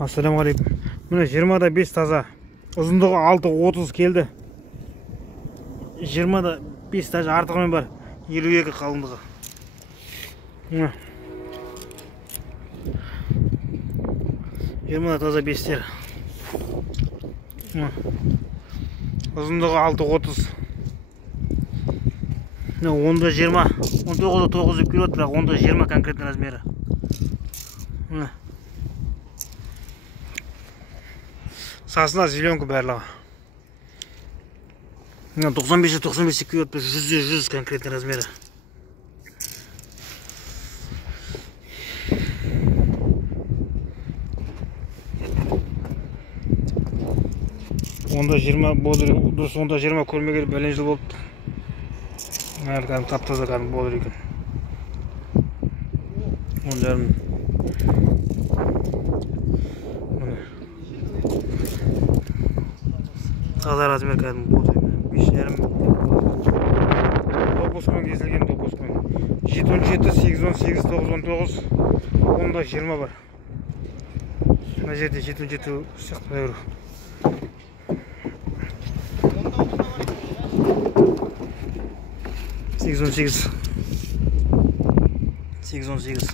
Ассалаумағалейкум. Міне 20-да 5 таза. Ұзындығы 6-30 келді. 20-да 5 даже артығымен бар. 52 қалыңдығы. Міне. 20-да таза 5-тер. Ұзындығы 6-30. 10-да 20. 19-да 9 деп келеді, бірақ 10-да 20 конкретный размері. Міне. Сасына зеленка барлығы. 95-95 келеді, 100-100 конкретный размері. Онда 20 болды, дұрыс онда 20 көрмегелі бәлен жыл болды. Әркәдім тап-таза кәдім болды екен. 10,5. Таза размер кәдім болды. 5,5. Допускмен кесілген допускмен. 7-17, 8-18, 9-19. Онда 20 бар. Мына жерде 7-17 сияқты бәрі. 8-18. 8-18.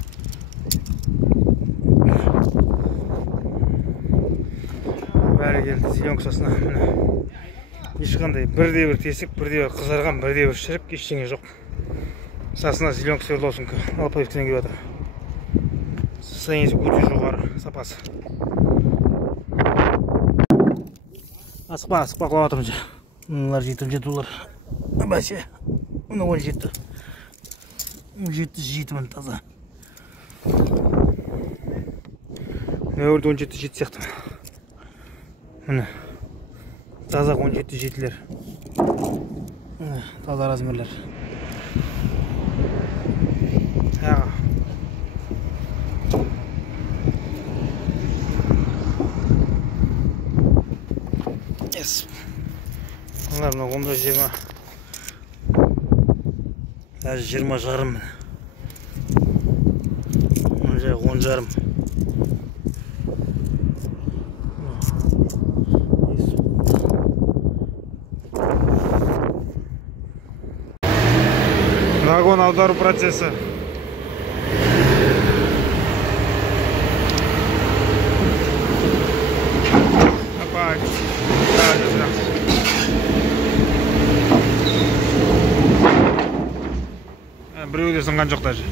Бәрі келді зеленкасына. Ешқандай бірде-бір тесік, бірде-бір қызарған, бірде-бір шірік, ештеңе жоқ. Сасына зеленка свердловсынка Алпаевтен келіп жатыр. Состояниесі өте жоғары, сапасы. Асықпа құлап жатырмыз. Мыналар 7-7 бәсе. Мына 17. 17 таза. Өңірде 17 сияқты. Міне. Таза 17-7-лер. Таза размерлер. Bunlar 10-20. Даже 20 жарым. Мына жағы 10 жарым. Вагон аудару процесі. Біреуде сынған жоқ даже.